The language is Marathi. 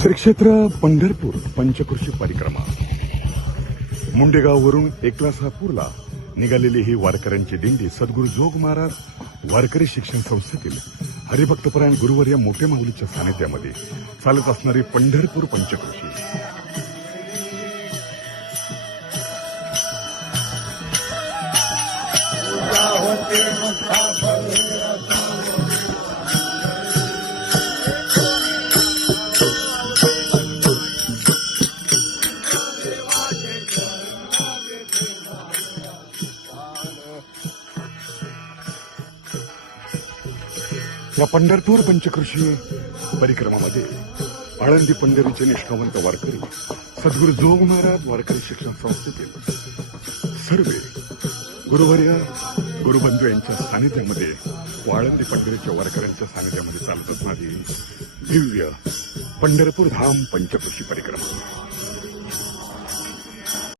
श्री क्षेत्र पंढरपूर पंचकृषी परिक्रमा मुंडेगाववरून एकलासापूरला निघालेली ही वारकऱ्यांची दिंडी सद्गुरू जोग महाराज वारकरी शिक्षण संस्थेतील हरिभक्तपरायण गुरुवर्य मोठे माऊलीच्या सानिध्यामध्ये चालत असणारी पंढरपूर पंचकृषी या पंढरपूर पंचकृषी परिक्रमामध्ये आळंदी पंढरीचे निष्ठावंत वारकरी सद्गुरू जोग महाराज वारकरी शिक्षण संस्थेतील सर्व गुरुवर्य गुरुबंधू यांच्या सानिध्यामध्ये व आळंदी पंढरीच्या वारकऱ्यांच्या सानिध्यामध्ये चालत असणारी दिव्य पंढरपूर धाम पंचकृषी परिक्रमा